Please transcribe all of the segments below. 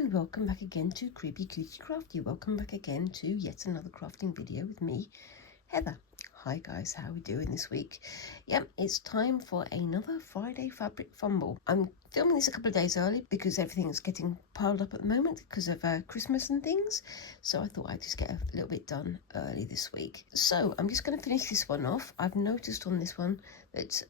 and welcome back again to Creepy Cootie Crafty. Welcome back again to yet another crafting video with me, Heather. Hi guys, how are we doing this week? Yep, it's time for another Friday Fabric Fumble. I'm filming this a couple of days early because everything's getting piled up at the moment because of Christmas and things. So I thought I'd just get a little bit done early this week. So I'm just going to finish this one off. I've noticed on this one that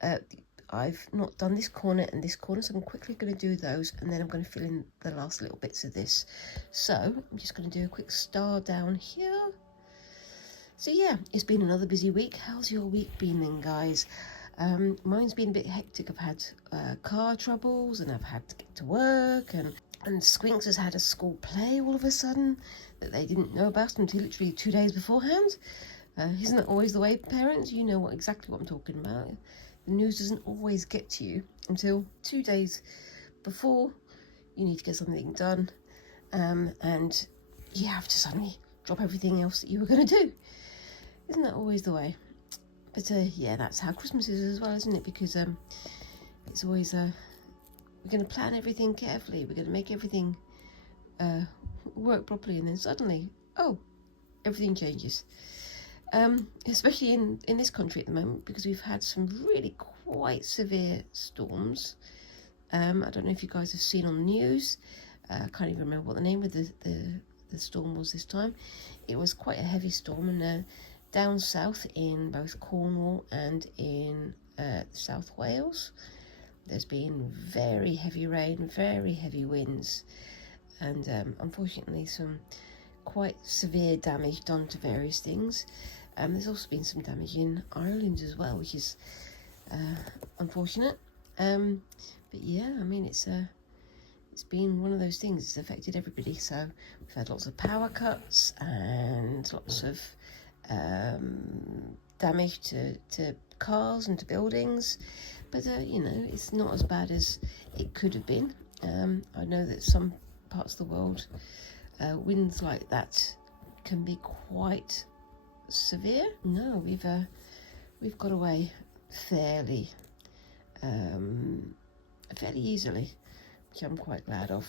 I've not done this corner and this corner, so I'm quickly going to do those and then I'm going to fill in the last little bits of this. So I'm just going to do a quick star down here. So yeah, it's been another busy week. How's your week been then, guys? Mine's been a bit hectic. I've had car troubles and I've had to get to work, and Squinks has had a school play all of a sudden that they didn't know about until literally 2 days beforehand. Isn't that always the way, parents? You know exactly what I'm talking about. The news doesn't always get to you until 2 days before you need to get something done, and you have to suddenly drop everything else that you were going to do. Isn't that always the way? But yeah, that's how Christmas is as well, isn't it? Because it's always we're going to plan everything carefully, we're going to make everything work properly, and then suddenly, oh, everything changes. Especially in this country at the moment, because we've had some really quite severe storms. I don't know if you guys have seen on the news. I can't even remember what the name of the storm was this time. It was quite a heavy storm, and down south in both Cornwall and in South Wales, there's been very heavy rain, very heavy winds, and unfortunately some quite severe damage done to various things. There's also been some damage in Ireland as well, which is unfortunate. But yeah, I mean, it's been one of those things. It's affected everybody. So we've had lots of power cuts and lots of damage to cars and to buildings. But you know, it's not as bad as it could have been. I know that some parts of the world, winds like that can be quite severe. No, we've got away fairly easily, which I'm quite glad of.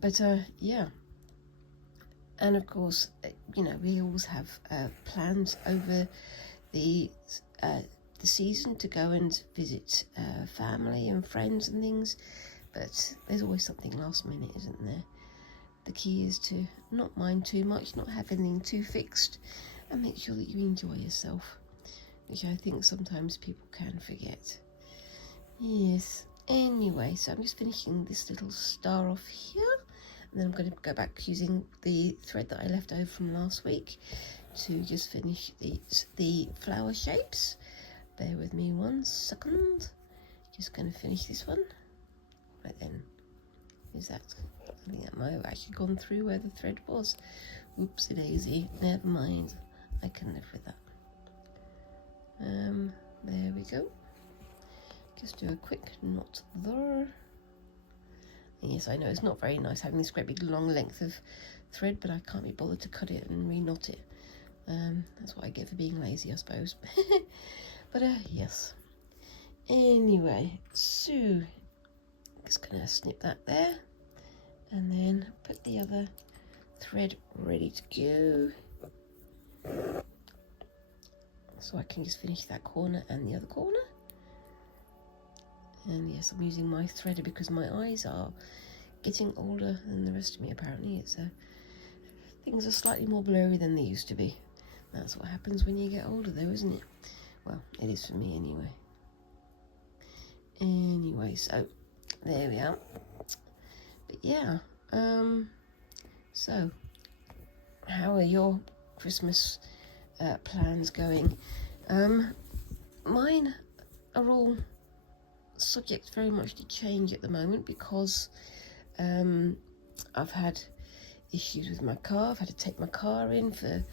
But yeah, and of course, you know, we always have plans over the season to go and visit family and friends and things, but there's always something last minute, isn't there? The key is to not mind too much, not have anything too fixed, and make sure that you enjoy yourself, which I think sometimes people can forget. Yes, anyway, so I'm just finishing this little star off here, and then I'm going to go back using the thread that I left over from last week to just finish the flower shapes. Bear with me 1 second. Just going to finish this one. Right then, is that? I think that might have actually gone through where the thread was. Oopsie daisy, never mind. I can live with that. There we go. Just do a quick knot there. And yes, I know it's not very nice having this great big long length of thread, but I can't be bothered to cut it and re-knot it. That's what I get for being lazy, I suppose. But yes. Anyway, so just gonna snip that there, and then put the other thread ready to go, so I can just finish that corner and the other corner. And yes, I'm using my threader because my eyes are getting older than the rest of me, apparently. It's things are slightly more blurry than they used to be. That's what happens when you get older though, isn't it? Well, it is for me anyway. Anyway, so there we are. But yeah, so how are your Christmas plans going? Mine are all subject very much to change at the moment because I've had issues with my car. I've had to take my car in for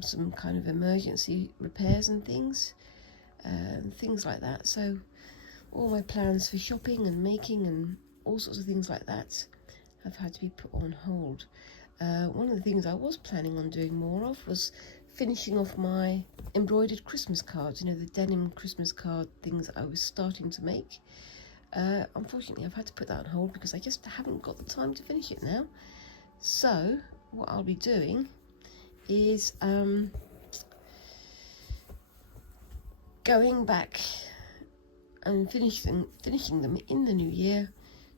some kind of emergency repairs and things like that. So all my plans for shopping and making and all sorts of things like that have had to be put on hold. One of the things I was planning on doing more of was finishing off my embroidered Christmas cards, you know, the denim Christmas card things I was starting to make. Unfortunately, I've had to put that on hold because I just haven't got the time to finish it now. So what I'll be doing is going back and finishing them in the new year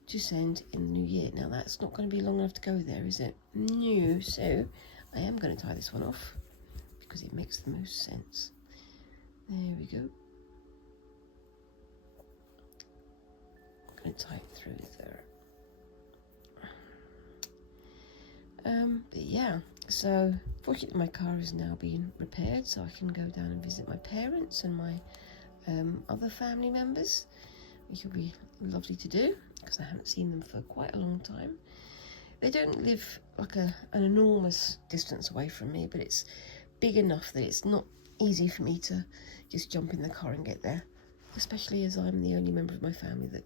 to send in the new year. Now that's not going to be long enough to go there, is it? No. So I am going to tie this one off because it makes the most sense. There we go. I'm going to tie it through there. But yeah, so fortunately my car is now being repaired, so I can go down and visit my parents and my other family members, which will be lovely to do because I haven't seen them for quite a long time. They don't live like an enormous distance away from me, but it's big enough that it's not easy for me to just jump in the car and get there, especially as I'm the only member of my family, that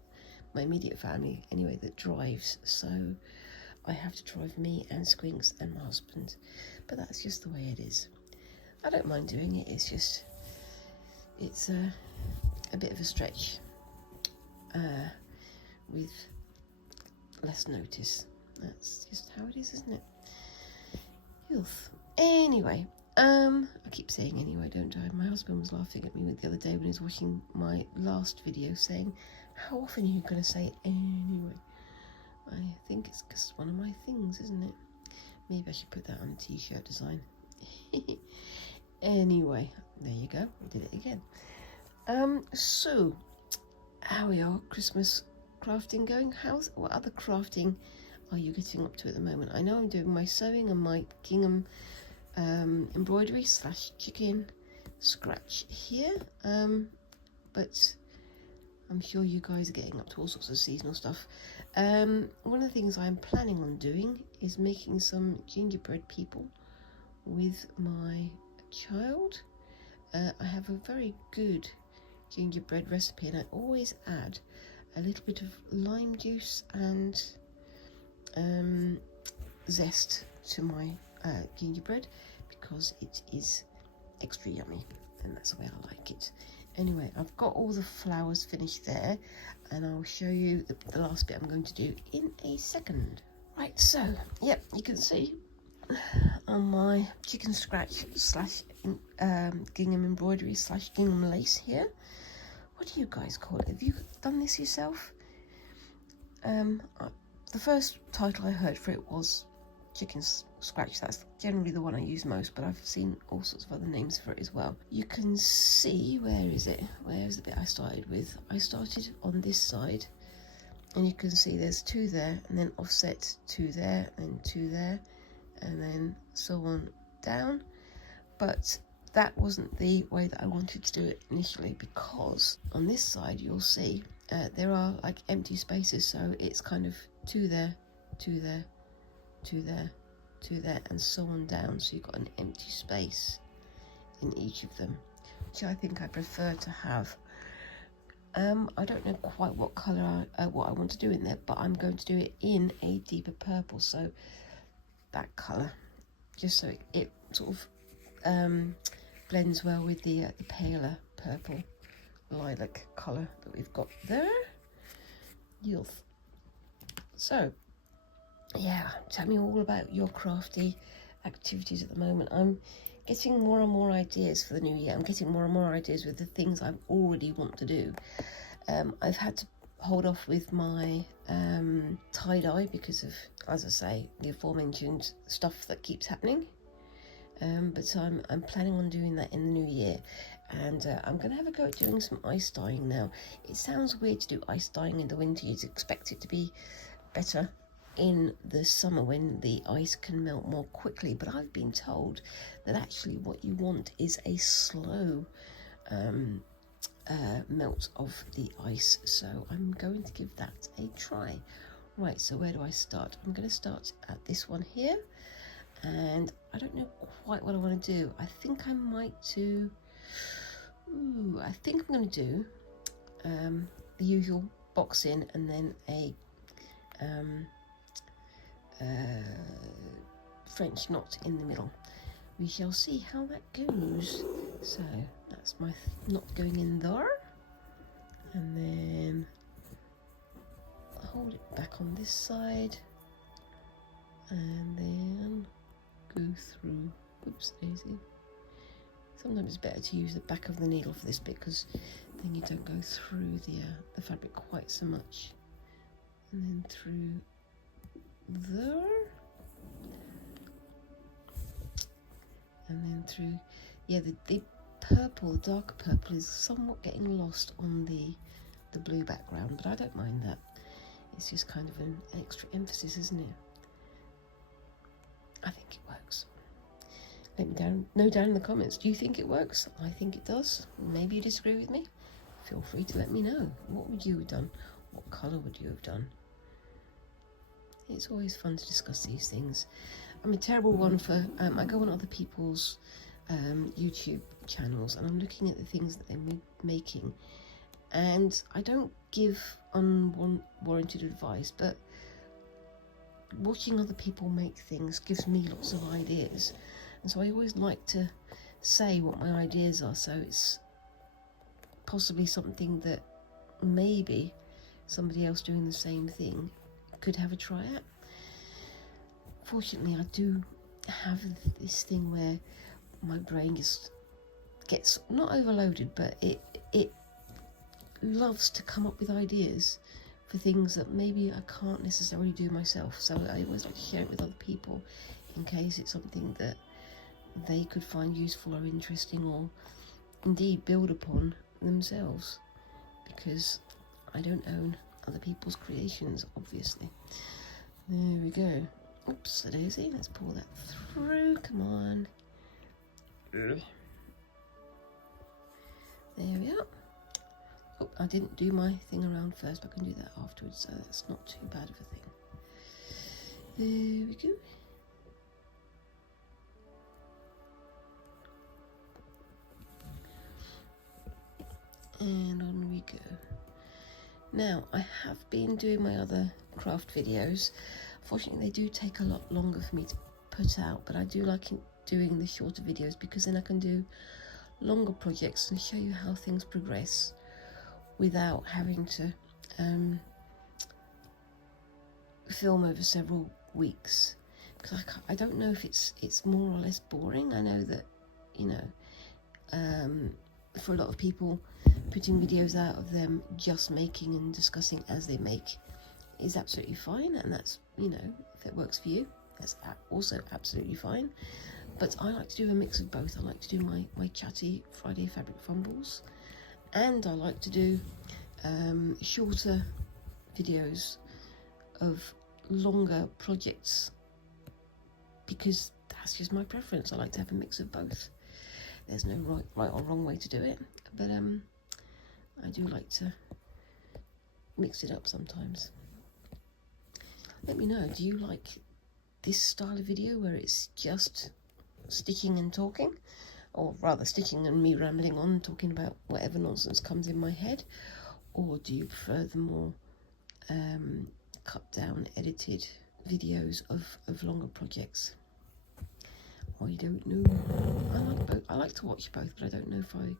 my immediate family anyway, that drives. So I have to drive me and Squinks and my husband, but that's just the way it is. I don't mind doing it, it's just, it's a bit of a stretch with less notice. That's just how it is, isn't it? Youth. Anyway, I keep saying anyway, don't I? My husband was laughing at me the other day when he was watching my last video, saying, how often are you going to say anyway? I think it's because it's one of my things, isn't it? Maybe I should put that on a t-shirt design. Anyway, there you go. We did it again. So how are your Christmas crafting going? What other crafting are you getting up to at the moment? I know I'm doing my sewing and my gingham embroidery / chicken scratch here, but I'm sure you guys are getting up to all sorts of seasonal stuff. One of the things I'm planning on doing is making some gingerbread people with my child. I have a very good gingerbread recipe, and I always add a little bit of lime juice and zest to my gingerbread because it is extra yummy, and that's the way I like it. Anyway, I've got all the flowers finished there, and I'll show you the last bit I'm going to do in a second. Right, so yep, you can see on my chicken scratch / gingham embroidery / gingham lace here. What do you guys call it? Have you done this yourself? The first title I heard for it was chicken scratch. That's generally the one I use most, but I've seen all sorts of other names for it as well. You can see, where is it? Where's the bit I started with? I started on this side, and you can see there's 2 there, and then offset 2 there, and 2 there, and then so on down. But that wasn't the way that I wanted to do it initially, because on this side you'll see there are like empty spaces, so it's kind of 2 there, 2 there, 2 there, 2 there, and so on down, so you've got an empty space in each of them, which I think I prefer to have. I don't know quite what colour what I want to do in there, but I'm going to do it in a deeper purple, so that colour, just so it sort of blends well with the paler purple lilac colour that we've got there. Youth. So yeah, tell me all about your crafty activities at the moment. I'm getting more and more ideas for the new year. I'm getting more and more ideas with the things I already want to do. I've had to hold off with my tie-dye because of, as I say, the aforementioned stuff that keeps happening. But I'm planning on doing that in the new year, and I'm going to have a go at doing some ice dyeing now. It sounds weird to do ice dyeing in the winter. You'd expect it to be better in the summer when the ice can melt more quickly, but I've been told that actually what you want is a slow melt of the ice, so I'm going to give that a try. Right, so where do I start? I'm going to start at this one here, and I don't know quite what I want to do. I think I might do, I think I'm going to do the usual box in and then a French knot in the middle. We shall see how that goes. So that's my knot going in there, and then fold it back on this side and then go through. Oops, daisy. Sometimes it's better to use the back of the needle for this bit because then you don't go through the fabric quite so much. And then through there. And then through, yeah, the purple, the darker purple is somewhat getting lost on the blue background, but I don't mind that. It's just kind of an extra emphasis, isn't it? I think it works. Let me know down in the comments, do you think it works? I think it does. Maybe you disagree with me. Feel free to let me know. What would you have done? What colour would you have done? It's always fun to discuss these things. I'm a terrible one for, I go on other people's YouTube channels and I'm looking at the things that they're making, and I don't give unwarranted advice, but watching other people make things gives me lots of ideas, and so I always like to say what my ideas are, so it's possibly something that maybe somebody else doing the same thing could have a try at. Fortunately, I do have this thing where my brain just gets not overloaded, but it loves to come up with ideas for things that maybe I can't necessarily do myself. So I always like to share it with other people in case it's something that they could find useful or interesting, or indeed build upon themselves, because I don't own other people's creations, obviously. There we go. Oops, a daisy. Let's pull that through. Come on. There we are. Oh, I didn't do my thing around first, but I can do that afterwards, so that's not too bad of a thing. There we go. And on we go. Now, I have been doing my other craft videos. Fortunately, they do take a lot longer for me to put out, but I do like doing the shorter videos because then I can do longer projects and show you how things progress without having to film over several weeks. Because I don't know if it's more or less boring. I know that, you know, for a lot of people, putting videos out of them just making and discussing as they make is absolutely fine, and that's, you know, if it works for you, that's also absolutely fine. But I like to do a mix of both. I like to do my chatty Friday fabric fumbles, and I like to do shorter videos of longer projects, because that's just my preference. I like to have a mix of both. There's no right or wrong way to do it, but I do like to mix it up sometimes. Let me know, do you like this style of video where it's just sticking and talking, or rather sticking and me rambling on talking about whatever nonsense comes in my head, or do you prefer the more cut down edited videos of longer projects? Or you don't know? I like both. I like to watch both, but I don't know if I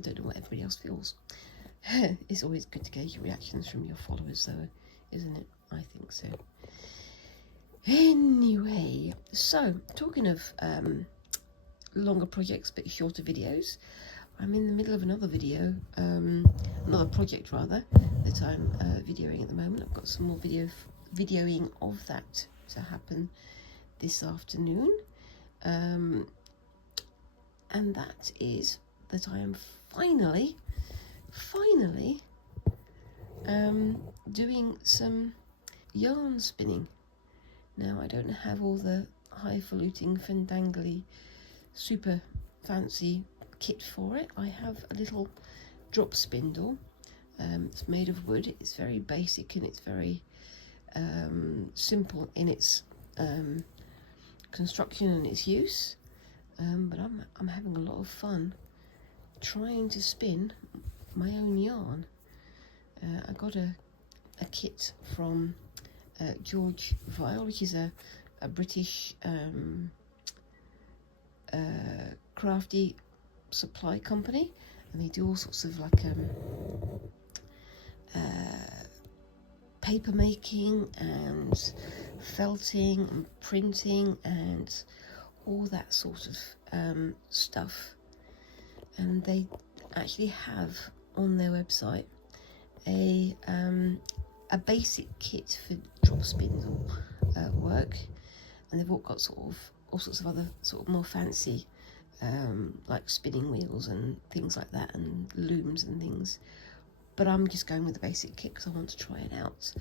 don't know what everybody else feels. It's always good to gauge your reactions from your followers, though, isn't it? I think so. Anyway, so talking of longer projects but shorter videos, I'm in the middle of another video, another project rather, that I'm videoing at the moment. I've got some more videoing of that to happen this afternoon, and that is that I am finally doing some yarn spinning. Now, I don't have all the highfalutin, fandangly, super fancy kit for it. I have a little drop spindle. It's made of wood. It's very basic and it's very simple in its construction and its use. But I'm having a lot of fun trying to spin my own yarn. I got a kit from George Vile, which is a British crafty supply company, and they do all sorts of like paper making and felting and printing and all that sort of stuff. And they actually have on their website a basic kit for drop spindle work, and they've all got all sorts of other sort of more fancy like spinning wheels and things like that, and looms and things. But I'm just going with the basic kit because I want to try it out.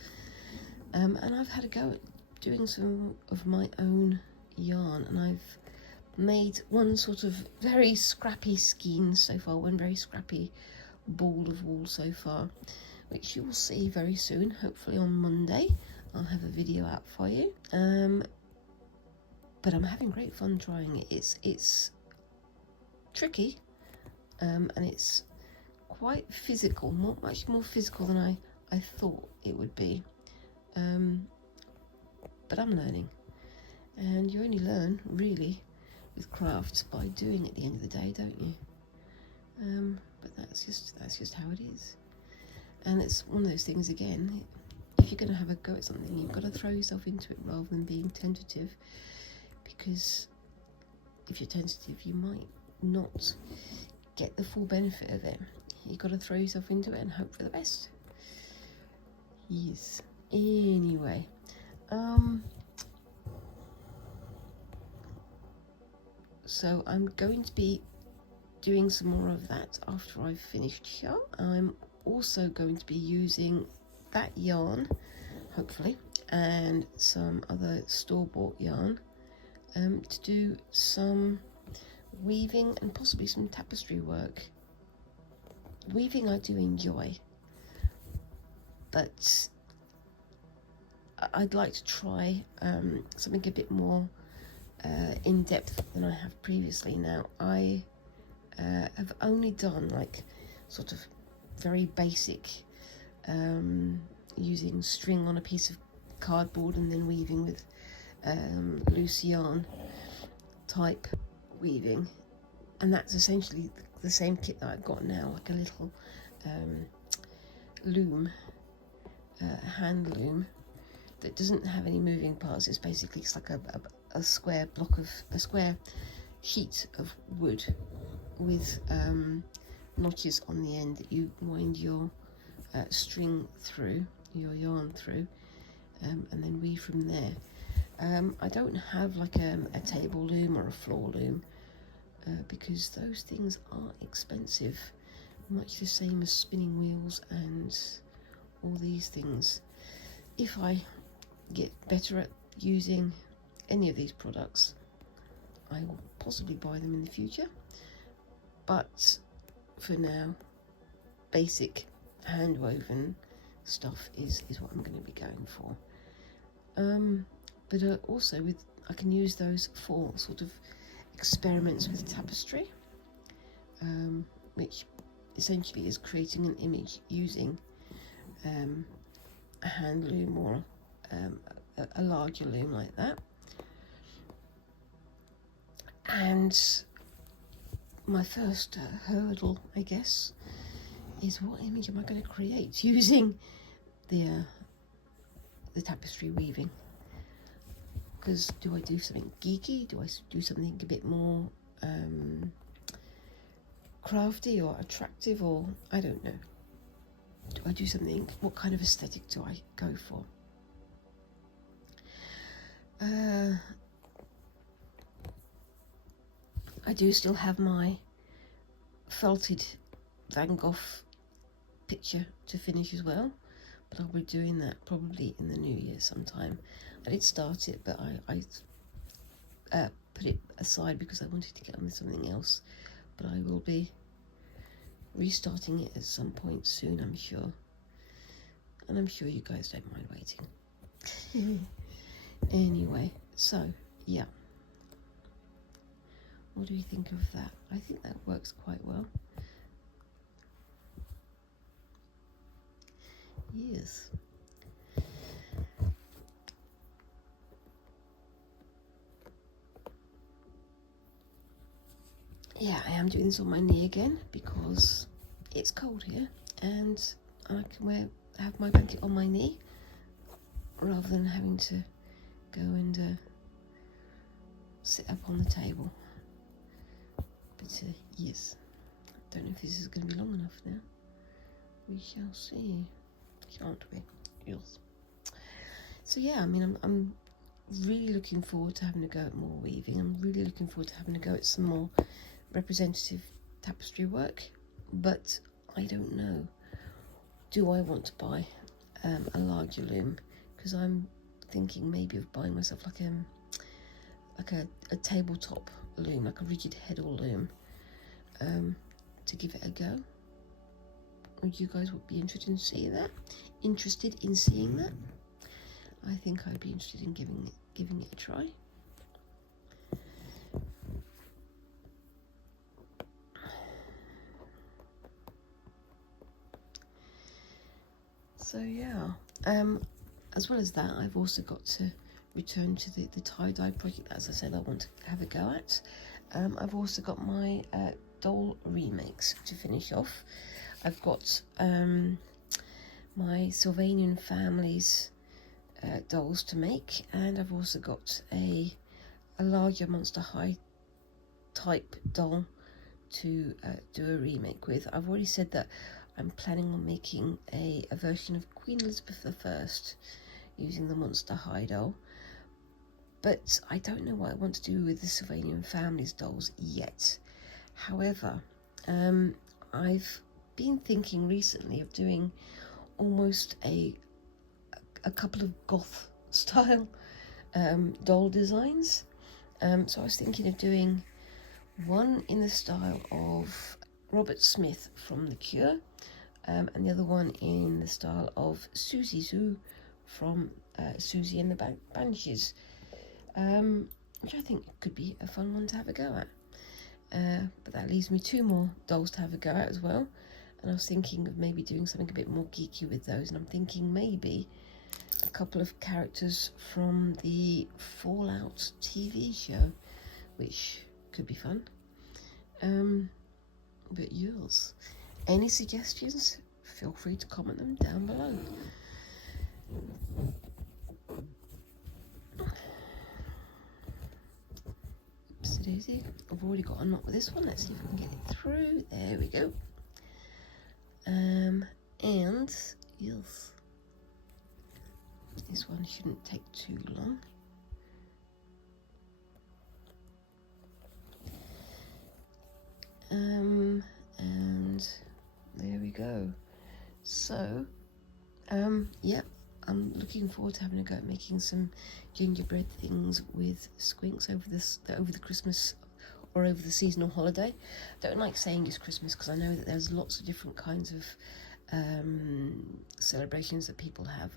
And I've had a go at doing some of my own yarn, and I've made one sort of very scrappy skein so far, one very scrappy ball of wool so far, which you will see very soon, hopefully on Monday. I'll have a video out for you. But I'm having great fun trying it. It's tricky, and it's quite physical, much more physical than I thought it would be. But I'm learning, and you only learn really with crafts by doing it at the end of the day, don't you? But that's just how it is. And it's one of those things again, if you're going to have a go at something, you've got to throw yourself into it rather than being tentative, because if you're tentative you might not get the full benefit of it. You've got to throw yourself into it and hope for the best. Yes. Anyway, so I'm going to be doing some more of that after I've finished here. I'm also going to be using that yarn, hopefully, and some other store-bought yarn to do some weaving and possibly some tapestry work. Weaving I do enjoy, but I'd like to try something a bit more in depth than I have previously. Now I have only done like sort of very basic using string on a piece of cardboard and then weaving with loose yarn type weaving, and that's essentially the same kit that I've got now, like a little loom, hand loom that doesn't have any moving parts. It's basically like a square block of a square sheet of wood with notches on the end that you wind your string through, your yarn through, and then weave from there. I don't have like a table loom or a floor loom because those things are expensive, much the same as spinning wheels and all these things. If I get better at using any of these products, I will possibly buy them in the future, but for now basic hand woven stuff is what I'm going to be going for. But also I can use those for sort of experiments with tapestry, which essentially is creating an image using a hand loom or a larger loom like that. And my first hurdle, I guess, is what image am I going to create using the tapestry weaving? Because do I do something geeky? Do I do something a bit more crafty or attractive, or I don't know. Do I do something? What kind of aesthetic do I go for? I do still have my felted Van Gogh picture to finish as well, but I'll be doing that probably in the new year sometime. I did start it, but I put it aside because I wanted to get on with something else, but I will be restarting it at some point soon, I'm sure, and I'm sure you guys don't mind waiting. Anyway, so yeah, what do you think of that? I think that works quite well. Yes. Yeah, I am doing this on my knee again because it's cold here and I can have my blanket on my knee rather than having to go and sit up on the table. But yes, I don't know if this is going to be long enough now. We shall see, shan't we? Yes. So yeah, I mean, I'm really looking forward to having a go at more weaving. I'm really looking forward to having a go at some more representative tapestry work, but I don't know. Do I want to buy a larger loom? Because I'm thinking maybe of buying myself like a tabletop loom, like a rigid heddle loom, to give it a go. Would you guys be interested in seeing that? I think I'd be interested in giving it a try. So yeah, as well as that, I've also got to return to the tie-dye project, as I said I want to have a go at. I've also got my doll remakes to finish off. I've got my Sylvanian Families dolls to make, and I've also got a larger Monster High type doll to do a remake with. I've already said that I'm planning on making a version of Queen Elizabeth I using the Monster High doll, but I don't know what I want to do with the Sylvanian Families dolls yet. However, I've been thinking recently of doing almost a couple of goth style doll designs. So I was thinking of doing one in the style of Robert Smith from The Cure, and the other one in the style of Susie Zoo from Susie and the Banshees, which I think could be a fun one to have a go at. But that leaves me 2 more dolls to have a go at as well, and I was thinking of maybe doing something a bit more geeky with those, and I'm thinking maybe a couple of characters from the Fallout TV show, which could be fun. But yours, any suggestions, feel free to comment them down below. Oopsie daisy, I've already got a knot with this one. Let's see if we can get it through. There we go. And yes, this one shouldn't take too long. And there we go. So yeah, I'm looking forward to having a go at making some gingerbread things with squinks over the Christmas or over the seasonal holiday. I don't like saying it's Christmas because I know that there's lots of different kinds of celebrations that people have.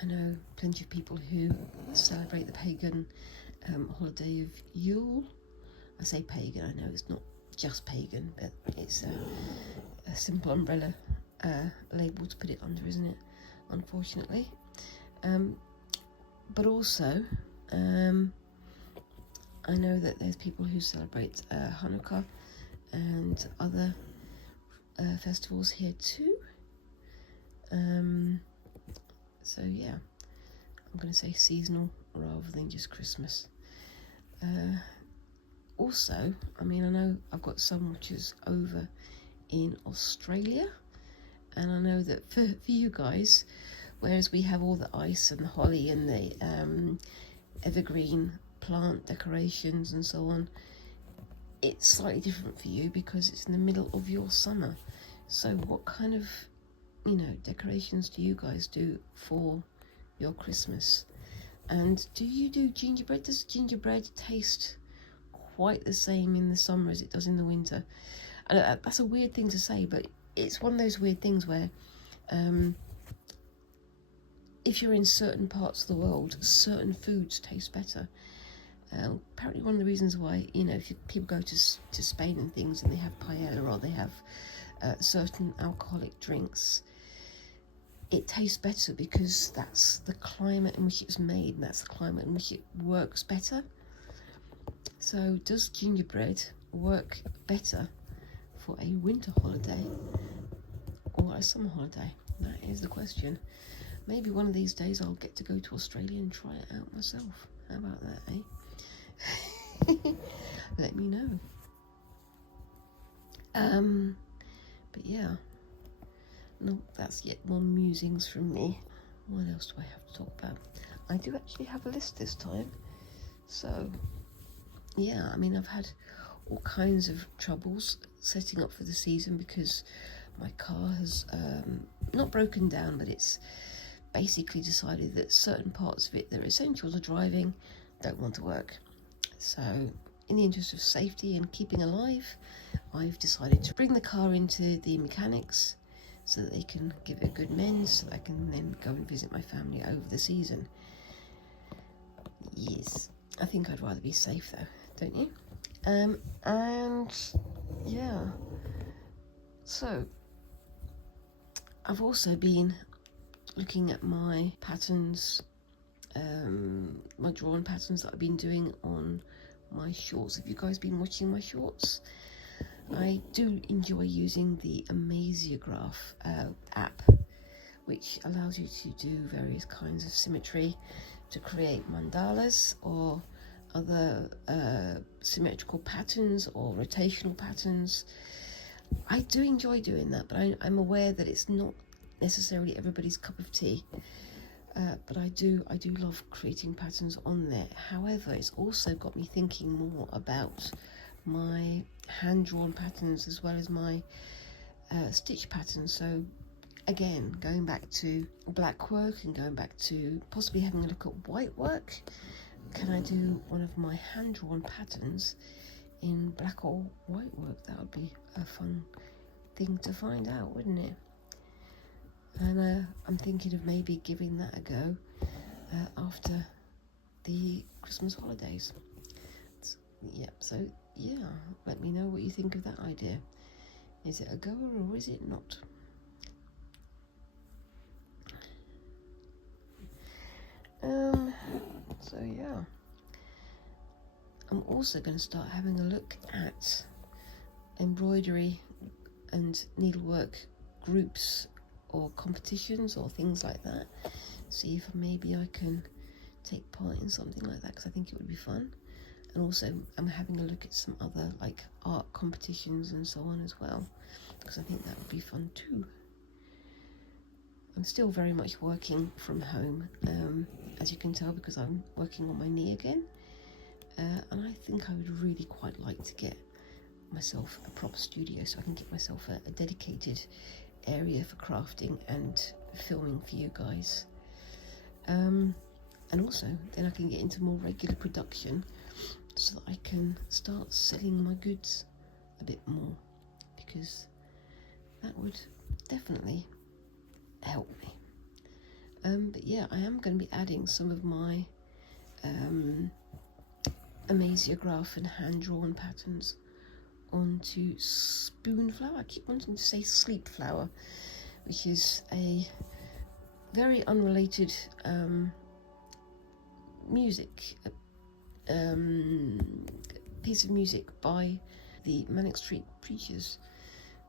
I know plenty of people who celebrate the pagan holiday of Yule. I say pagan, I know it's not just pagan, but it's a simple umbrella label to put it under, isn't it? Unfortunately. But also, I know that there's people who celebrate Hanukkah and other festivals here too. So yeah, I'm going to say seasonal rather than just Christmas. Also, I mean, I know I've got some watchers over in Australia, and I know that for you guys, whereas we have all the ice and the holly and the evergreen plant decorations and so on, it's slightly different for you because it's in the middle of your summer. So what kind of, decorations do you guys do for your Christmas? And do you do gingerbread? Does gingerbread taste quite the same in the summer as it does in the winter? And that's a weird thing to say, but it's one of those weird things where if you're in certain parts of the world, certain foods taste better. Apparently one of the reasons why, if people go to Spain and things and they have paella or they have certain alcoholic drinks, it tastes better because that's the climate in which it's made and that's the climate in which it works better. So does gingerbread work better for a winter holiday or a summer holiday? That is the question. maybe one of these days I'll get to go to Australia and try it out myself. How about that, eh? Let me know. But yeah, no, that's yet more musings from me. What else do I have to talk about? I do actually have a list this time. So yeah, I mean, I've had all kinds of troubles setting up for the season because my car has not broken down, but it's basically decided that certain parts of it that are essential to driving don't want to work. So in the interest of safety and keeping alive, I've decided to bring the car into the mechanics so that they can give it a good mend, so that I can then go and visit my family over the season. Yes, I think I'd rather be safe though, don't you? And yeah, so I've also been looking at my patterns, my drawn patterns that I've been doing on my shorts. Have you guys been watching my shorts? I do enjoy using the Amaziograph app, which allows you to do various kinds of symmetry to create mandalas or other symmetrical patterns or rotational patterns. I do enjoy doing that, but I'm aware that it's not necessarily everybody's cup of tea. But I do love creating patterns on there. However, it's also got me thinking more about my hand-drawn patterns as well as my stitch patterns. So again, going back to black work and going back to possibly having a look at white work. Can I do one of my hand-drawn patterns in black or white work? That would be a fun thing to find out, wouldn't it? And I'm thinking of maybe giving that a go after the Christmas holidays. So yeah, let me know what you think of that idea. Is it a goer or is it not? So yeah, I'm also going to start having a look at embroidery and needlework groups or competitions or things like that. See if maybe I can take part in something like that, because I think it would be fun. And also I'm having a look at some other like art competitions and so on as well, because I think that would be fun too. I'm still very much working from home, as you can tell, because I'm working on my knee again, and I think I would really quite like to get myself a proper studio so I can get myself a dedicated area for crafting and filming for you guys, and also then I can get into more regular production so that I can start selling my goods a bit more, because that would definitely help me. But yeah, I am going to be adding some of my Amaziograph and hand-drawn patterns onto Spoonflower. I keep wanting to say Sleep Flower, which is a very unrelated music piece of music by the Manic Street Preachers.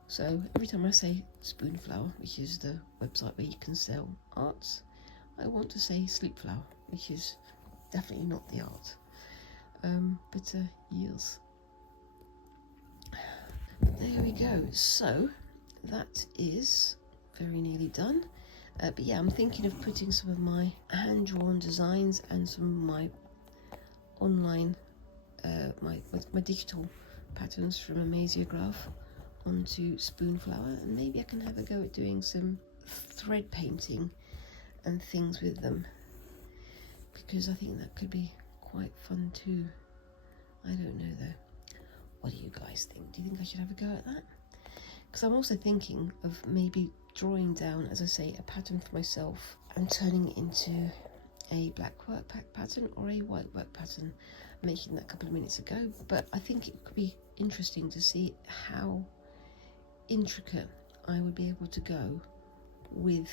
So every time I say Spoonflower, which is the website where you can sell arts, I want to say Sleep Flower, which is definitely not the art. But yes. There we go. So that is very nearly done. But yeah, I'm thinking of putting some of my hand-drawn designs and some of my online, my digital patterns from Amaziograph onto Spoonflower, and maybe I can have a go at doing some thread painting and things with them, because I think that could be quite fun too. I don't know though. What do you guys think? Do you think I should have a go at that? Because I'm also thinking of maybe drawing down, as I say, a pattern for myself and turning it into a black work pattern or a white work pattern. I mentioned that a couple of minutes ago, but I think it could be interesting to see how intricate I would be able to go with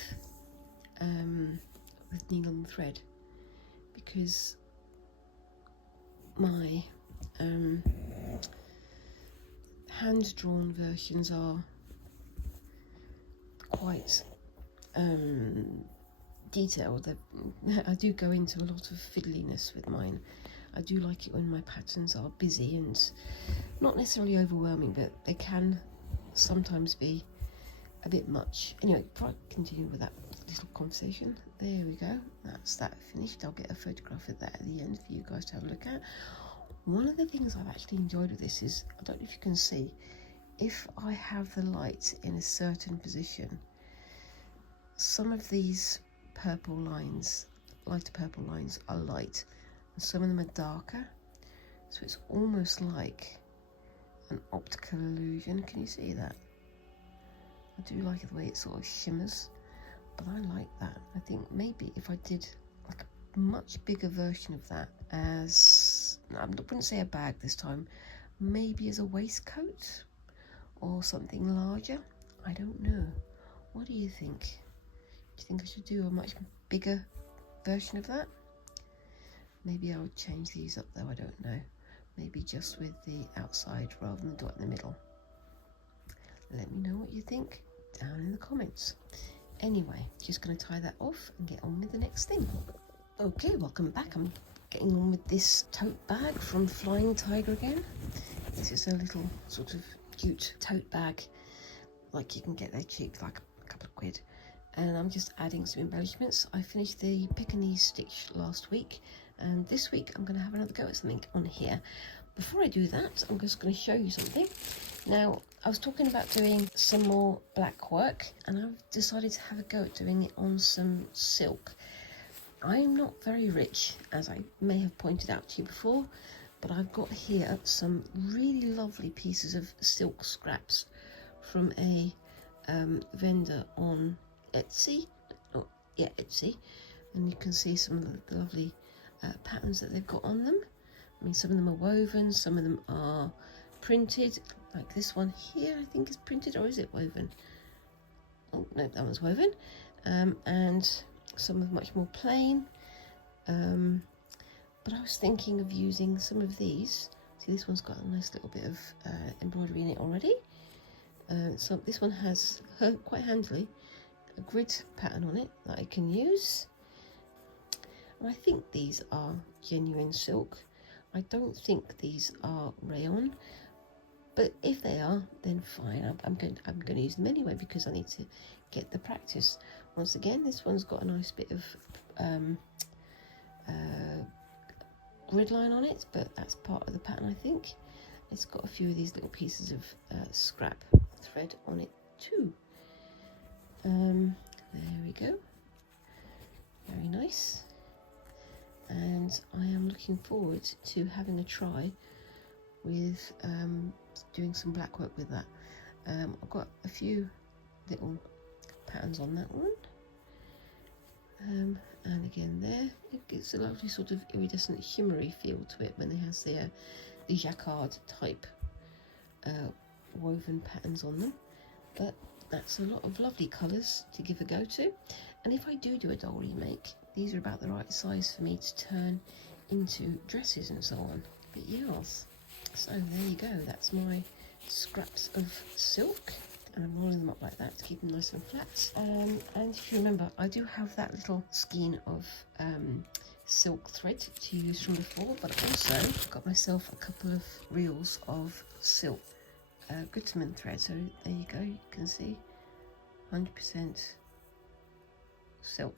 needle and thread, because my hand-drawn versions are quite detailed. I do go into a lot of fiddliness with mine. I do like it when my patterns are busy and not necessarily overwhelming, but they can sometimes be a bit much. Anyway, before I continue with that little conversation, there we go. That's that finished. I'll get a photograph of that at the end for you guys to have a look at. One of the things I've actually enjoyed with this is, I don't know if you can see, if I have the light in a certain position, some of these purple lines, lighter purple lines, are light, and some of them are darker. So it's almost like an optical illusion. Can you see that? I do like the way it sort of shimmers, but I like that. I think maybe if I did like a much bigger version of that as, I wouldn't say a bag this time, maybe as a waistcoat or something larger. I don't know. What do you think? Do you think I should do a much bigger version of that? Maybe I would change these up though, I don't know. Maybe just with the outside rather than the dot in the middle. Let me know what you think down in the comments. Anyway, just going to tie that off and get on with the next thing. Okay, welcome back. I'm getting on with this tote bag from Flying Tiger again. This is a little sort of cute tote bag, like you can get there cheap, like a couple of quid. And I'm just adding some embellishments. I finished the Pekingese stitch last week, and this week I'm going to have another go at something on here. Before I do that, I'm just going to show you something. Now, I was talking about doing some more black work, and I've decided to have a go at doing it on some silk. I'm not very rich, as I may have pointed out to you before, but I've got here some really lovely pieces of silk scraps from a vendor on Etsy. Oh, yeah, Etsy. And you can see some of the lovely patterns that they've got on them. I mean, some of them are woven, some of them are printed, like this one here I think is printed, or is it woven? Oh no, that one's woven. And some are much more plain. But I was thinking of using some of these. See, this one's got a nice little bit of embroidery in it already. So this one has, quite handily, a grid pattern on it that I can use. And I think these are genuine silk. I don't think these are rayon, but if they are, then fine. I'm going to use them anyway because I need to get the practice. Once again, this one's got a nice bit of grid line on it, but that's part of the pattern, I think. It's got a few of these little pieces of scrap thread on it too. There we go. Very nice. And I am looking forward to having a try with doing some black work with that. I've got a few little patterns on that one. And again there, it gives a lovely sort of iridescent shimmery feel to it when it has the jacquard type woven patterns on them. But that's a lot of lovely colours to give a go to. And if I do a doll remake, these are about the right size for me to turn into dresses and so on. But yes, so there you go, that's my scraps of silk. And I'm rolling them up like that to keep them nice and flat. And if you remember, I do have that little skein of silk thread to use from before, but also got myself a couple of reels of silk Gutermann thread. So there you go, you can see 100% silk.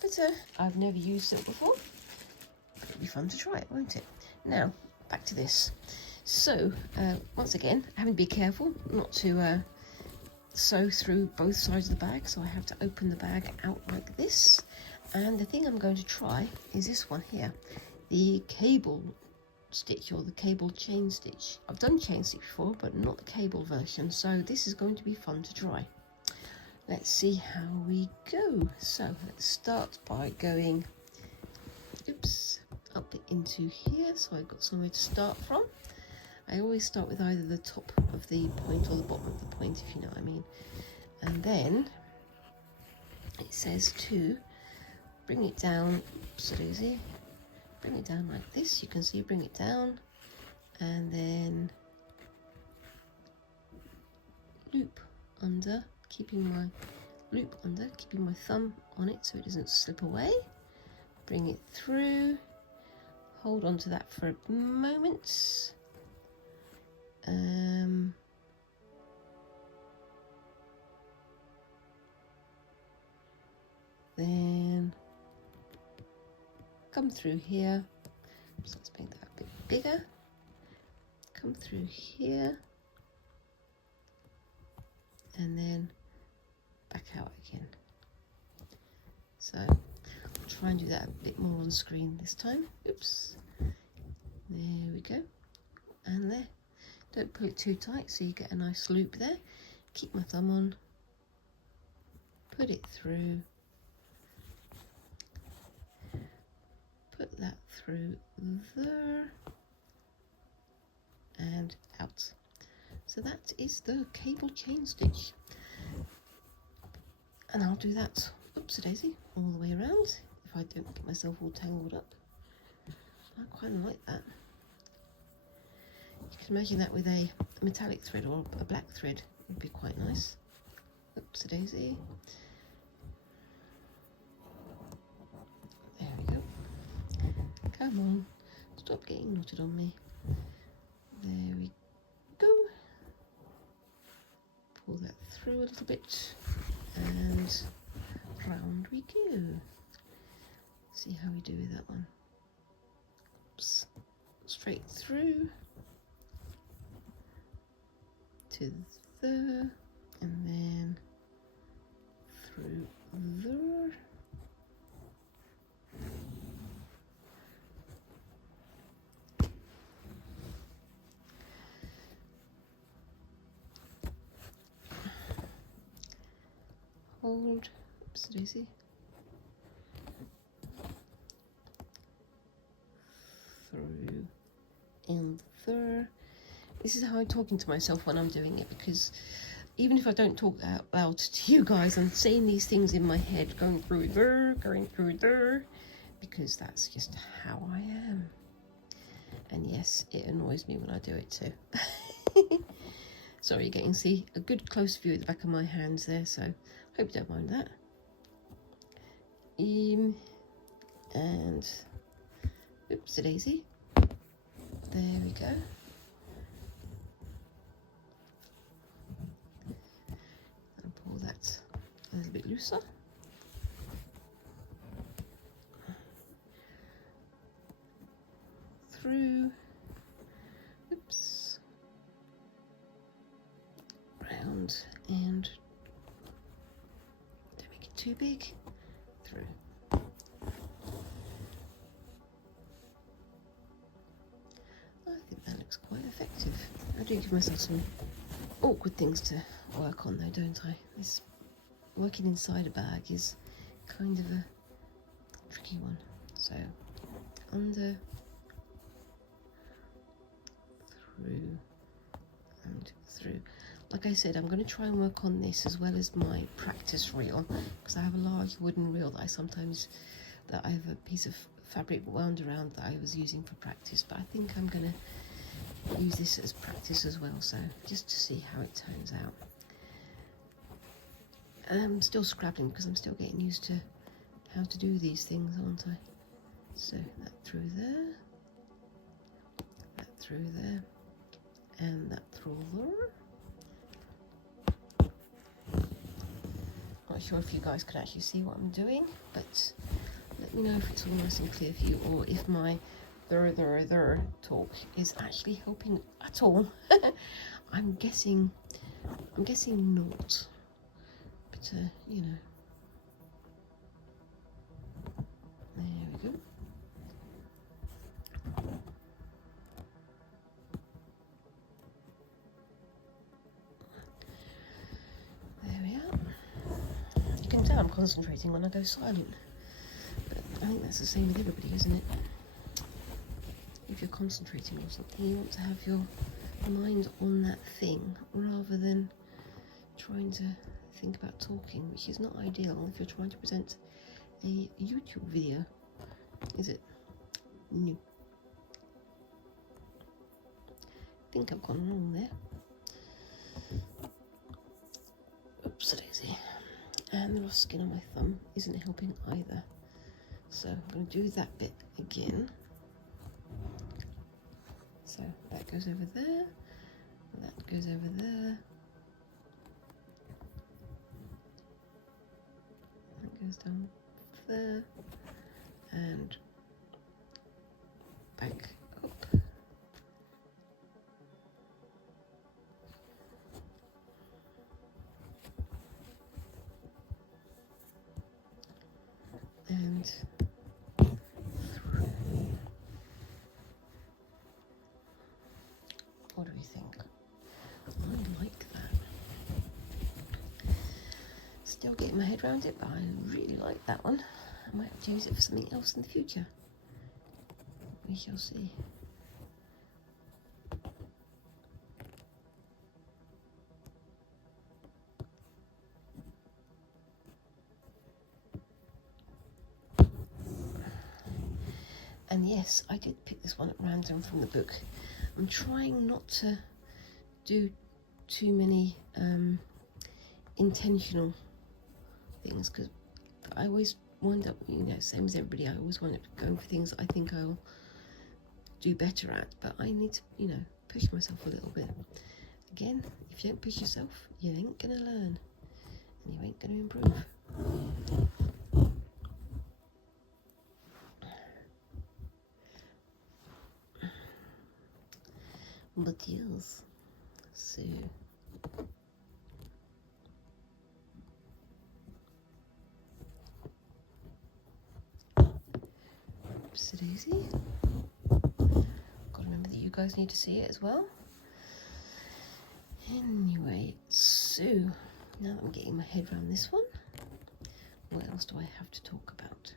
But I've never used silk before. It'll be fun to try it, won't it? Now, back to this. So, once again, having to be careful not to sew through both sides of the bag, so I have to open the bag out like this. And the thing I'm going to try is this one here, the cable stitch, or the cable chain stitch. I've done chain stitch before, but not the cable version, so this is going to be fun to try. Let's see how we go. So let's start by going, up into here, so I've got somewhere to start from. I always start with either the top of the point or the bottom of the point, if you know what I mean. And then it says to bring it down, Susie, bring it down like this. You can see, bring it down, and then loop under keeping my loop under, keeping my thumb on it so it doesn't slip away. Bring it through, hold on to that for a moment. Then come through here, so let's make that a bit bigger. Come through here and then back out again. So I'll try and do that a bit more on screen this time. Oops. There we go. And there. Don't pull it too tight so you get a nice loop there. Keep my thumb on. Put it through. Put that through there. And out. So that is the cable chain stitch. And I'll do that, oops-a-daisy, all the way around if I don't get myself all tangled up. I quite like that. You can imagine that with a metallic thread or a black thread would be quite nice. Oops-a-daisy. There we go. Come on, stop getting knotted on me. There we go. Pull that through a little bit and round we go. See how we do with that one. Oops. Straight through to there and then through there. Hold, oops-a-daisy. Through and there. This is how I'm talking to myself when I'm doing it, because even if I don't talk out loud to you guys, I'm saying these things in my head, going through there, because that's just how I am. And yes, it annoys me when I do it too. Sorry, you're getting to see a good close view of the back of my hands there, so hope you don't mind that. And oops-a-daisy. There we go. And pull that a little bit looser. Through. Oops. Round and don't make it too big. Through. I think that looks quite effective. I do give myself some awkward things to work on though, don't I? This working inside a bag is kind of a tricky one. So under, through and through. Like I said, I'm going to try and work on this as well as my practice reel, because I have a large wooden reel that I have a piece of fabric wound around that I was using for practice, but I think I'm going to use this as practice as well, so just to see how it turns out. I'm still scrabbling because I'm still getting used to how to do these things, aren't I? So that through there, that through there, and that through there. Not sure if you guys could actually see what I'm doing, but let me know if it's all nice and clear for you, or if my there talk is actually helping at all. I'm guessing not, but you know. There we go. There we are. You can tell I'm concentrating when I go silent, but I think that's the same with everybody, isn't it? If you're concentrating on something, you want to have your mind on that thing rather than trying to think about talking, which is not ideal if you're trying to present a YouTube video, is it? No. I think I've gone wrong there. Oops. And the rough skin on my thumb isn't helping either. So I'm going to do that bit again. So that goes over there, that goes over there, that goes down there, and back up. And through. What do we think? I like that. Still getting my head around it, but I really like that one. I might have to use it for something else in the future. We shall see. And yes, I did pick this one at random from the book. I'm trying not to do too many intentional things, because I always wind up, you know, same as everybody, I always wind up going for things I think I'll do better at, but I need to, you know, push myself a little bit. Again, if you don't push yourself, you ain't gonna learn, and you ain't gonna improve. But yes, so oopsie-daisy. Gotta remember that you guys need to see it as well. Anyway, so now that I'm getting my head around this one, what else do I have to talk about?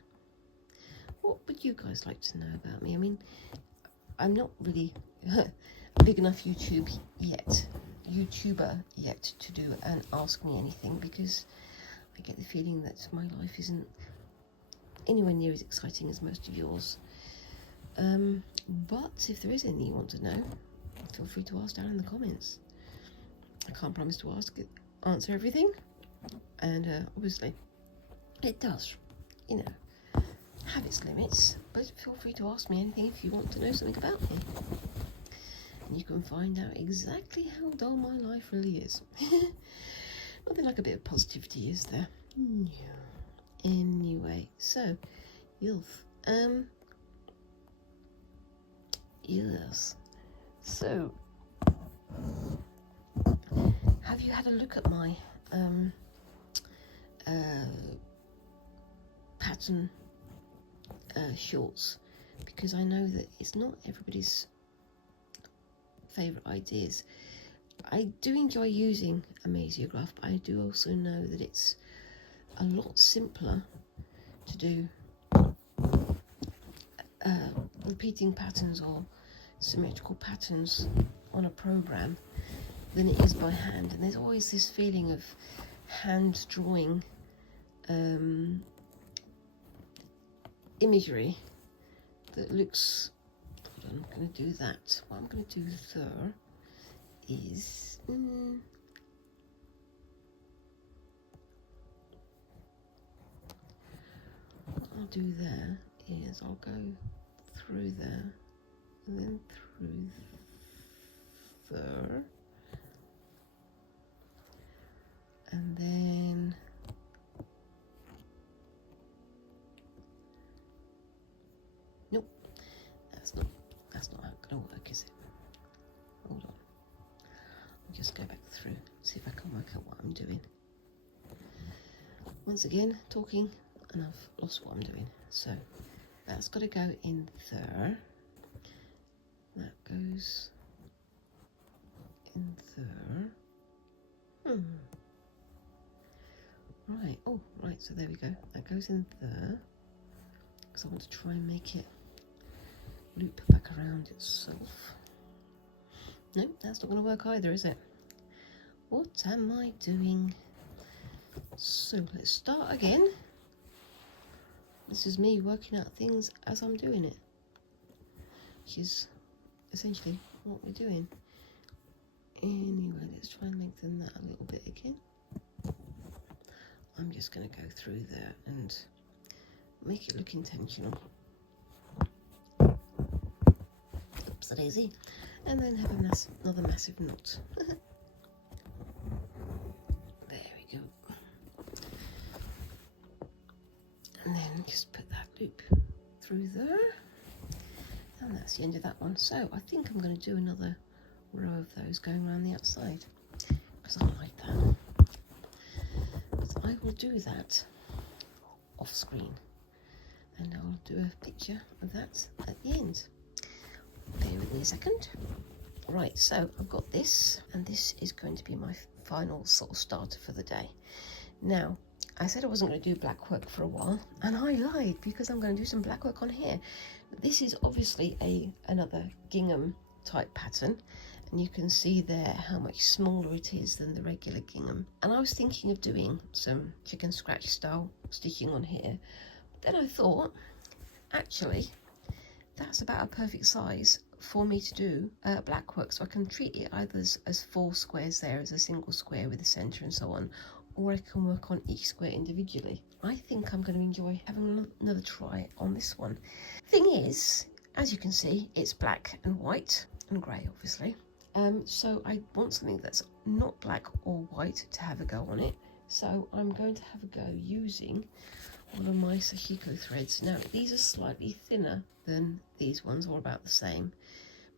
What would you guys like to know about me? I mean, I'm not really big enough YouTuber yet to do an Ask Me Anything, because I get the feeling that my life isn't anywhere near as exciting as most of yours. But if there is anything you want to know, feel free to ask down in the comments. I can't promise to answer everything, and obviously it does, you know, have its limits, but feel free to ask me anything if you want to know something about me. And you can find out exactly how dull my life really is. Nothing like a bit of positivity, is there? Yeah. Anyway, so, yes. So, have you had a look at my pattern shorts? Because I know that it's not everybody's favourite ideas. I do enjoy using a Amasiograph, but I do also know that it's a lot simpler to do repeating patterns or symmetrical patterns on a program than it is by hand. And there's always this feeling of hand drawing imagery that looks, hold on, I'm going to do that. What I'm going to do there is what I'll do there is I'll go through there and then through there, and then nope, that's not gonna work, is it? Hold on, I'll just go back through, see if I can work out what I'm doing. Once again, talking and I've lost what I'm doing. So that's got to go in there, that goes in there. Right, oh right, so there we go, that goes in there, because I want to try and make it loop back around itself. Nope, that's not going to work either, is it? What am I doing? So let's start again. This is me working out things as I'm doing it, which is essentially what we're doing. Anyway, let's try and lengthen that a little bit again. I'm just going to go through there and make it look intentional. Oops, a daisy. And then have another massive knot. There we go. And then just put that loop through there. And that's the end of that one. So I think I'm going to do another row of those going around the outside, because I like that. But I will do that off screen, and I'll do a picture of that at the end. Bear with me a second. Right, so I've got this, and this is going to be my final sort of starter for the day. Now, I said I wasn't going to do black work for a while, and I lied, because I'm going to do some black work on here. This is obviously another gingham type pattern, and you can see there how much smaller it is than the regular gingham. And I was thinking of doing some chicken scratch style stitching on here, but then I thought, actually, that's about a perfect size for me to do black work, so I can treat it either as 4 squares there, as a single square with a centre and so on, or I can work on each square individually. I think I'm going to enjoy having another try on this one. Thing is, as you can see, it's black and white and grey, obviously. So I want something that's not black or white to have a go on it. So I'm going to have a go using one of my Sashiko threads. Now, these are slightly thinner than these ones, or about the same,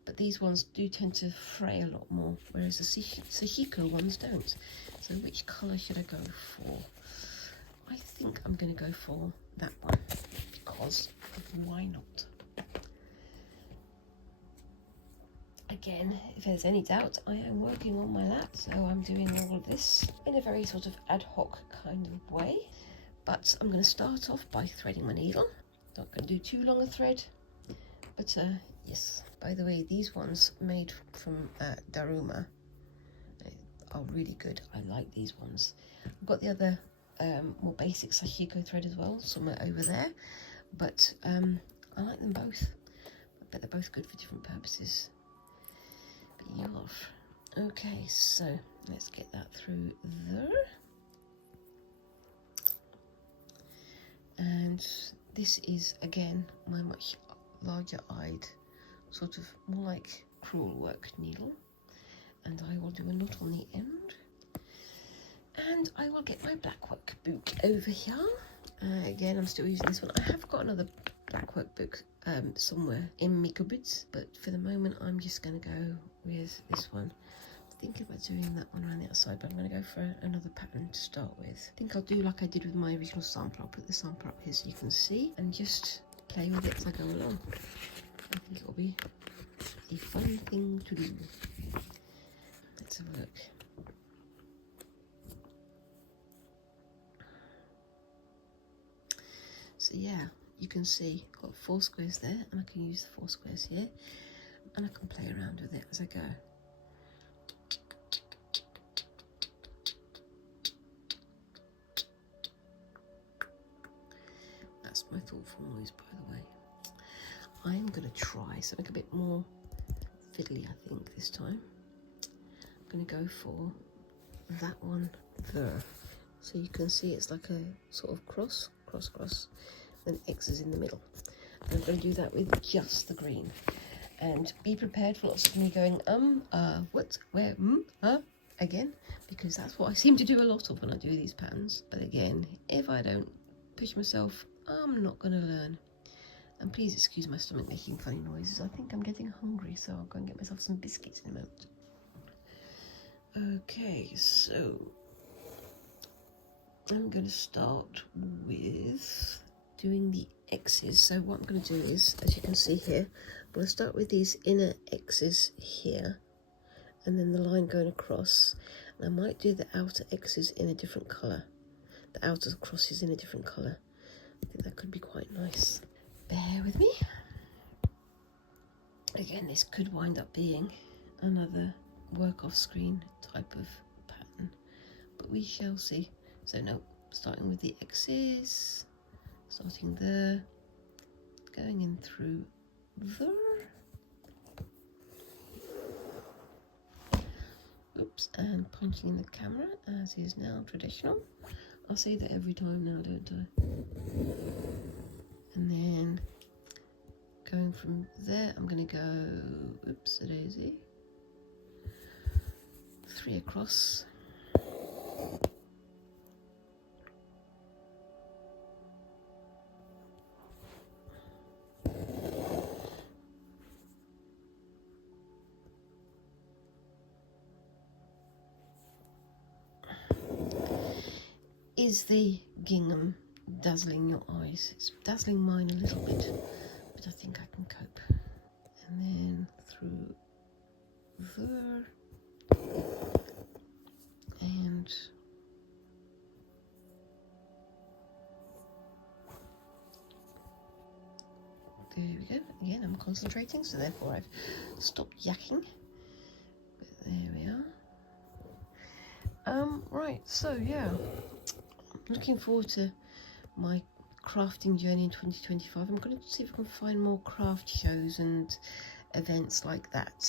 but these ones do tend to fray a lot more, whereas the Sashiko ones don't. So which colour should I go for? I think I'm going to go for that one, because why not? Again, if there's any doubt, I am working on my lap, so I'm doing all of this in a very sort of ad hoc kind of way. But I'm going to start off by threading my needle. Not going to do too long a thread, but yes. By the way, these ones made from Daruma are really good. I like these ones. I've got the other more basic Sashiko thread as well, somewhere over there, but I like them both. But they're both good for different purposes. But you're off. Okay, so let's get that through there. And this is again my much larger eyed, sort of more like crewel work needle, and I will do a knot on the end, and I will get my black work book over here. Again, I'm still using this one. I have got another black work book somewhere in my cupboards, but for the moment I'm just going to go with this one. Thinking about doing that one around the outside, but I'm going to go for another pattern to start with. I think I'll do like I did with my original sample. I'll put the sample up here so you can see, and just play with it as I go along. I think it'll be a fun thing to do. Let's have a look. So yeah, you can see I've got 4 squares there, and I can use the 4 squares here, and I can play around with it as I go. That's my thoughtful noise, by the way. I'm going to try something a bit more fiddly, I think, this time. I'm going to go for that one there. So you can see it's like a sort of cross, then X's in the middle. And I'm going to do that with just the green. And be prepared for lots of me going, what, where, again, because that's what I seem to do a lot of when I do these patterns. But again, if I don't push myself, I'm not going to learn. And please excuse my stomach making funny noises. I think I'm getting hungry, so I'll go and get myself some biscuits in a moment. Okay, so I'm going to start with doing the X's. So what I'm going to do is, as you can see here, I'm going to start with these inner X's here, and then the line going across. And I might do the outer X's in a different colour, the outer crosses in a different colour. I think that could be quite nice. Bear with me. Again, this could wind up being another work off screen type of pattern, but we shall see. So no, starting with the X's, starting there, going in through there. Oops, and punching in the camera as is now traditional. I say that every time now, don't I? And then going from there, I'm going to go, oops, a daisy, 3 across. Is the gingham dazzling your eyes? It's dazzling mine a little bit, but I think I can cope. And then through there, and there we go. Again, I'm concentrating, so therefore I've stopped yakking. But there we are. Right, so yeah, I'm looking forward to my crafting journey in 2025. I'm going to see if I can find more craft shows and events like that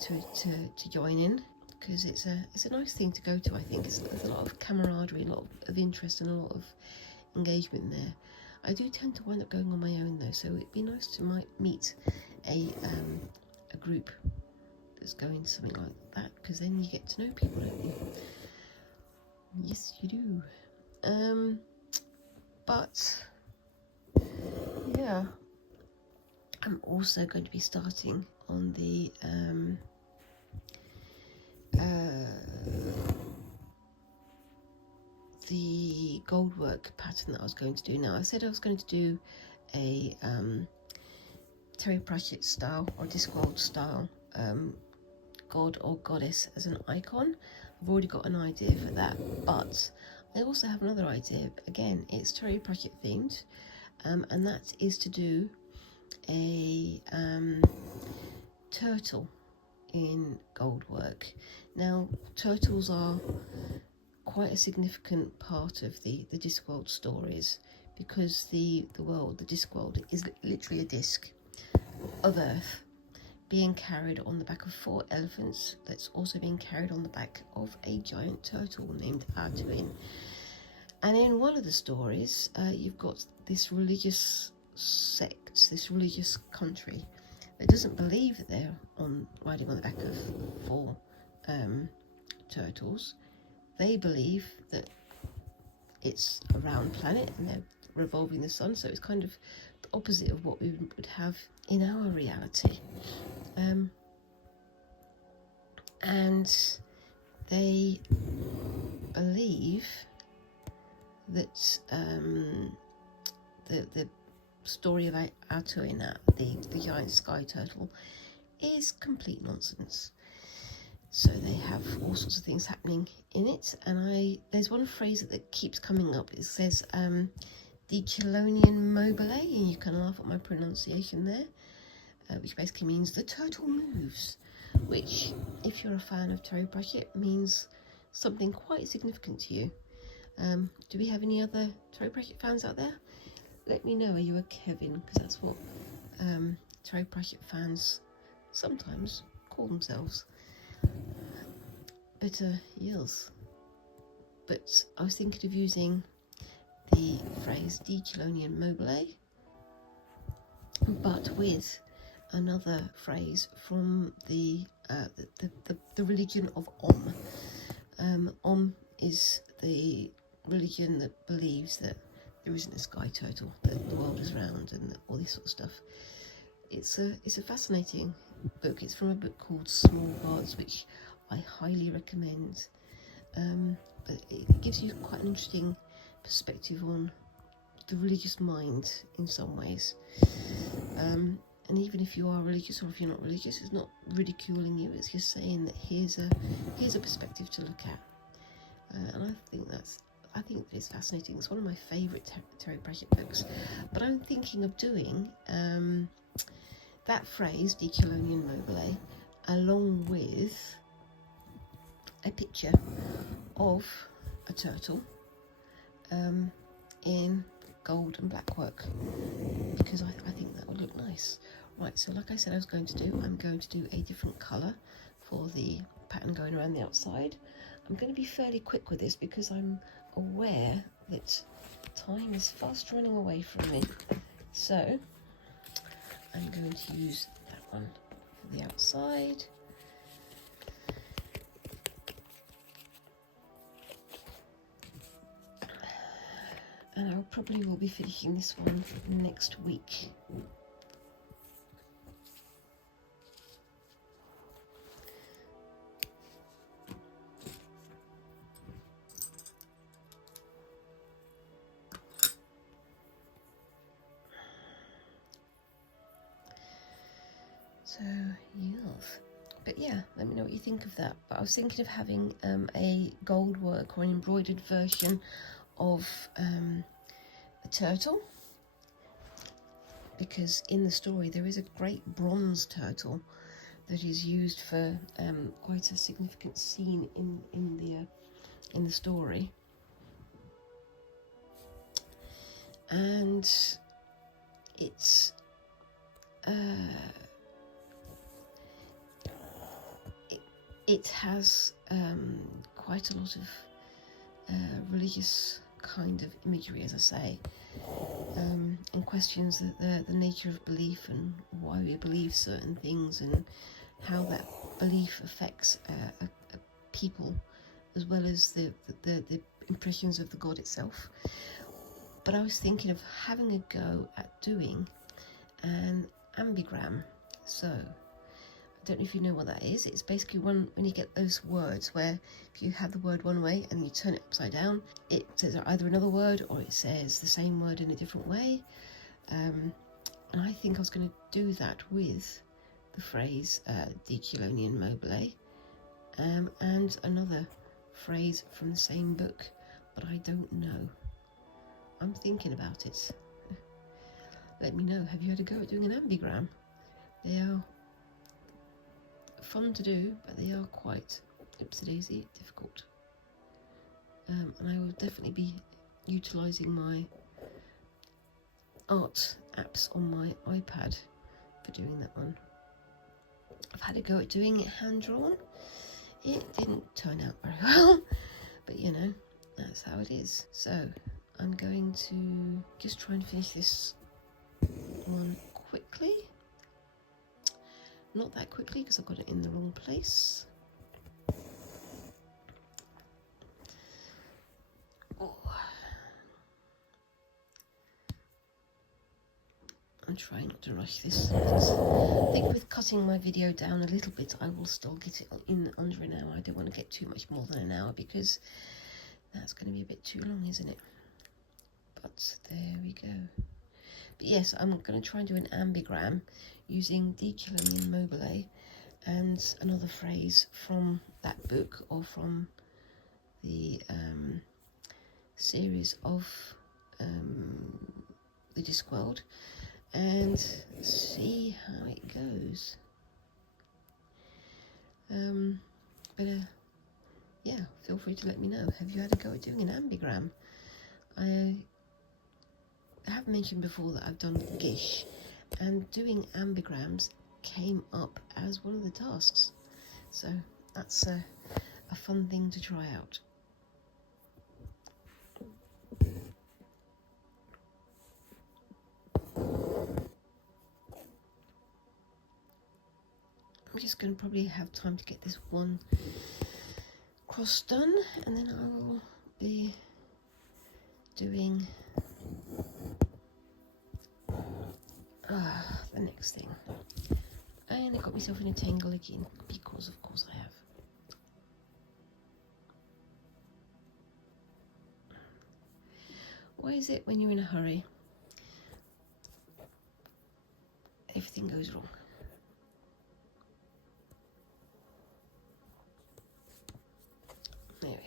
to join in, because it's a nice thing to go to. I think there's a lot of camaraderie, a lot of interest, and a lot of engagement there. I do tend to wind up going on my own though, so it'd be nice to meet a group that's going to something like that, because then you get to know people, don't you? Yes, you do. But yeah, I'm also going to be starting on the gold work pattern that I was going to do. Now, I said I was going to do a Terry Pratchett style or Discworld style god or goddess as an icon. I've already got an idea for that, but I also have another idea. Again, it's Terry Pratchett themed, and that is to do a turtle in gold work. Now, turtles are quite a significant part of the Discworld stories, because the Discworld is literally a disc of Earth being carried on the back of 4 elephants, that's also being carried on the back of a giant turtle named Artuin. And in one of the stories, you've got this religious sect, this religious country that doesn't believe that they're riding on the back of 4 turtles. They believe that it's a round planet and they're revolving the sun, so it's kind of the opposite of what we would have in our reality. And they believe that the story of Artuin, the giant sky turtle, is complete nonsense. So they have all sorts of things happening in it, and there's one phrase that keeps coming up. It says the Chelonian mobile, and you can laugh at my pronunciation there, which basically means the turtle moves, which, if you're a fan of Terry Pratchett, means something quite significant to you. Do we have any other Terry Pratchett fans out there? Let me know. Are you a Kevin? Because that's what Terry Pratchett fans sometimes call themselves. But yes. But I was thinking of using the phrase De Chelonian mobile, but with another phrase from the religion of Om. Om is the religion that believes that there isn't a sky turtle, that the world is round, and all this sort of stuff. It's a fascinating book. It's from a book called Small Gods, which I highly recommend. But it gives you quite an interesting perspective on the religious mind in some ways. And even if you are religious or if you're not religious, it's not ridiculing you. It's just saying that here's a perspective to look at. And I think that it's fascinating. It's one of my favourite Terry Pratchett books. But I'm thinking of doing that phrase, De Chelonian mobile, along with a picture of a turtle in gold and black work, because I think that would look nice. Right, so like I said I was going to do, I'm going to do a different colour for the pattern going around the outside. I'm going to be fairly quick with this because I'm aware that time is fast running away from me. So I'm going to use that one for the outside. And I probably will be finishing this one next week. So, yes. But yeah, let me know what you think of that. But I was thinking of having a gold work or an embroidered version of a turtle, because in the story there is a great bronze turtle that is used for quite a significant scene in the story, and it's it has quite a lot of religious kind of imagery, as I say, and questions the nature of belief and why we believe certain things and how that belief affects a people, as well as the impressions of the god itself. But I was thinking of having a go at doing an ambigram. So I don't know if you know what that is. It's basically when you get those words where if you have the word one way and you turn it upside down, it says either another word or it says the same word in a different way. And I think I was going to do that with the phrase Diculonian mobile and another phrase from the same book, but I don't know. I'm thinking about it. Let me know, have you had a go at doing an ambigram? They are fun to do, but they are quite oopsie-daisy difficult. And I will definitely be utilising my art apps on my iPad for doing that one. I've had a go at doing it hand-drawn. It didn't turn out very well, but you know, that's how it is. So I'm going to just try and finish this one quickly. Not that quickly because I've got it in the wrong place. Oh. I'm trying not to rush this. I think with cutting my video down a little bit, I will still get it in under an hour. I don't want to get too much more than an hour because that's going to be a bit too long, isn't it? But there we go. But yes, I'm going to try and do an ambigram using Diculonian mobile and another phrase from that book or from the series of the Discworld, and see how it goes. Yeah, feel free to let me know. Have you had a go at doing an ambigram? I have mentioned before that I've done Gish, and doing ambigrams came up as one of the tasks. So that's a fun thing to try out. I'm just going to probably have time to get this one cross done, and then I will be doing the next thing. And I got myself in a tangle again, because of course I have. Why is it when you're in a hurry, everything goes wrong? There we are.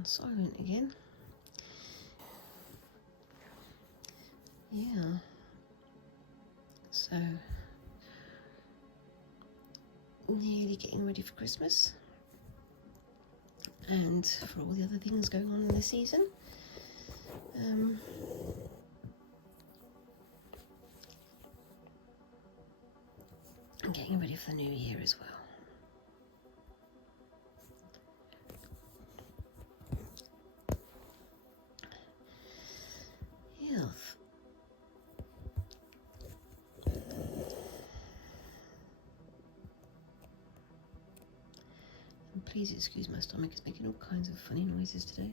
gone silent again. Yeah. So, nearly getting ready for Christmas. And for all the other things going on in the season. And getting ready for the new year as well. Yeah. And please excuse my stomach, it's making all kinds of funny noises today.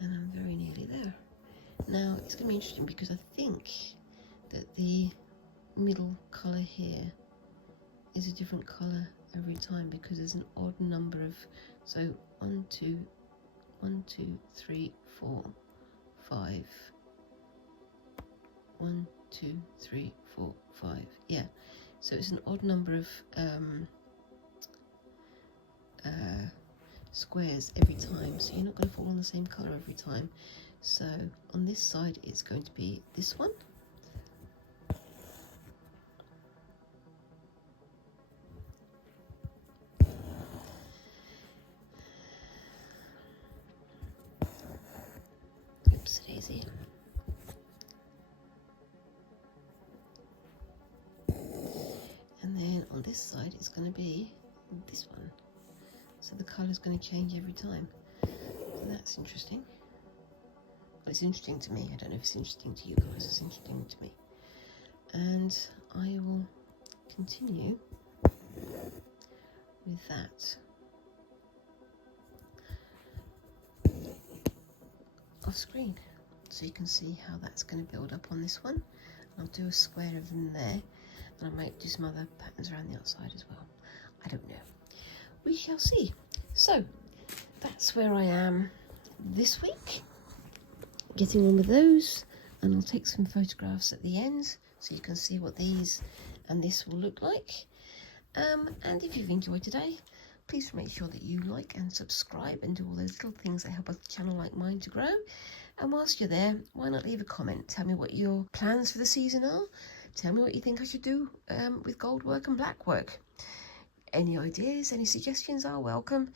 And I'm very nearly there. Now it's going to be interesting because I think that the middle colour here is a different colour every time because there's an odd number of, so 1, 2, 3, 4, 5, 1, 2, 3, 4, 5, yeah, so it's an odd number of squares every time, so you're not going to fall on the same colour every time. So on this side it's going to be this one, oops daisy, and then on this side it's going to be this one, so the colour is going to change every time. So that's interesting. Well, it's interesting to me. I don't know if it's interesting to you guys. It's interesting to me. And I will continue with that off screen, so you can see how that's going to build up on this one. I'll do a square of them there, and I might do some other patterns around the outside as well. I don't know. We shall see. So that's where I am this week, getting on with those, and I'll take some photographs at the end so you can see what these and this will look like. And if you've enjoyed today, please make sure that you like and subscribe and do all those little things that help a channel like mine to grow. And whilst you're there, why not leave a comment? Tell me what your plans for the season are. Tell me what you think I should do with gold work and black work. Any ideas, any suggestions are welcome.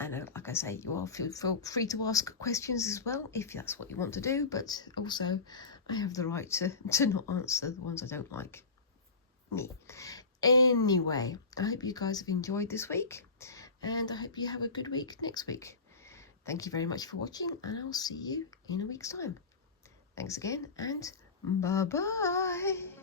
And like I say, you all feel free to ask questions as well if that's what you want to do, but also I have the right to not answer the ones I don't like. Me. Anyway, I hope you guys have enjoyed this week, and I hope you have a good week next week. Thank you very much for watching, and I'll see you in a week's time. Thanks again, and bye-bye.